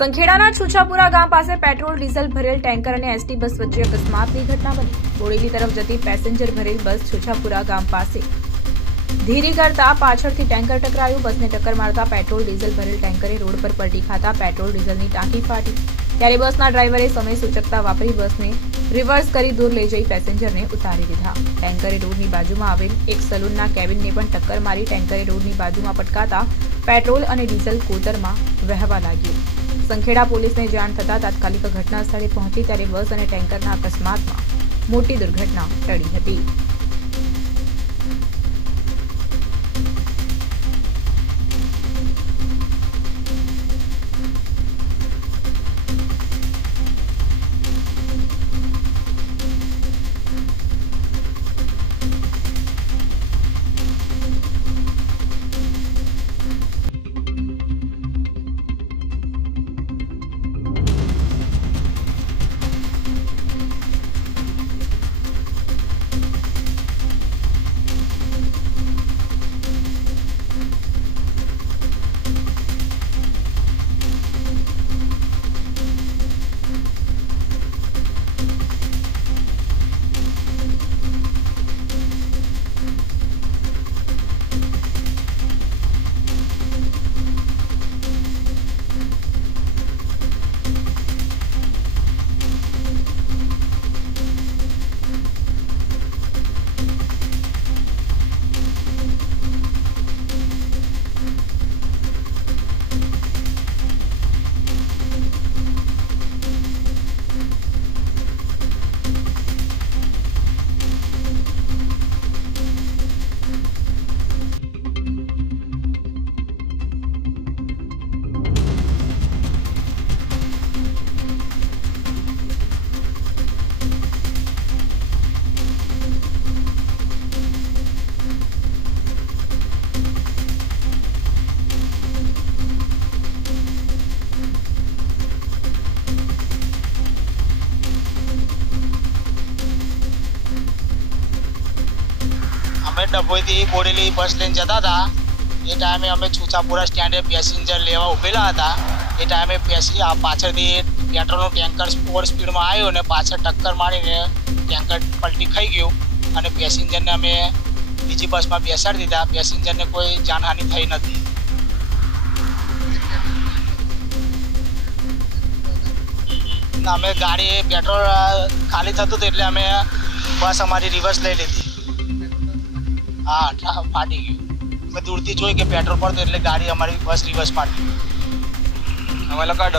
સંખેડાના છુછાપુરા ગામ પાસે petrol diesel ભરેલ ટેન્કર અને એસટી બસ વચ્ચે અકસ્માતની ઘટના બની। બોડેલી તરફ જતી પેસેન્જર ભરેલ બસ છુછાપુરા ગામ પાસે ધીરી કરતા પાછળથી ટેન્કર ટકરાયું। બસને ટક્કર મારતા પેટ્રોલ ડીઝલ ભરેલ ટેન્કરે રોડ પર પલટી ખાતા પેટ્રોલ ડીઝલની ટાંકી ફાટી, ત્યારે બસના ડ્રાઈવરે સમય સૂચકતા વાપરી બસને રિવર્સ કરી દૂર લઈ જઈ પેસેન્જરને ઉતારી દીધા। ટેન્કરે રોડની બાજુમાં આવેલ એક સલૂનના કેબિનને પણ ટક્કર મારી ટેન્કરે રોડની બાજુમાં પટકાતા પેટ્રોલ અને ડીઝલ કોતરમાં વહેવા લાગ્યું। સંખેડા પોલીસને જાણ થતાં તાત્કાલિક ઘટના સ્થળે પહોંચી ત્યારે બસ અને ટેન્કરના અકસ્માતમાં મોટી દુર્ઘટના ટળી હતી। અમે ડભોઈથી બોડેલી બસ લઈને જતા હતા। એ ટાઈમે અમે છુછાપુરા સ્ટેન્ડે પેસેન્જર લેવા ઊભેલા હતા। એ ટાઈમે પાછળથી પેટ્રોલનું ટેન્કર ઓવર સ્પીડમાં આવ્યો અને પાછળ ટક્કર મારીને ટેન્કર પલટી ખાઈ ગયું અને પેસેન્જરને અમે બીજી બસમાં બેસાડી દીધા। પેસેન્જરને કોઈ જાનહાનિ થઈ નથી। અમે ગાડી પેટ્રોલ ખાલી થતું હતું એટલે અમે બસ અમારી રિવર્સ લઈ લીધી। હા, ફાટી ગયું। અમે દૂરથી જોઈ કે પેટ્રોલ પડતું એટલે ગાડી અમારી બસ રિવર્સ ફાટી। અમે લોકો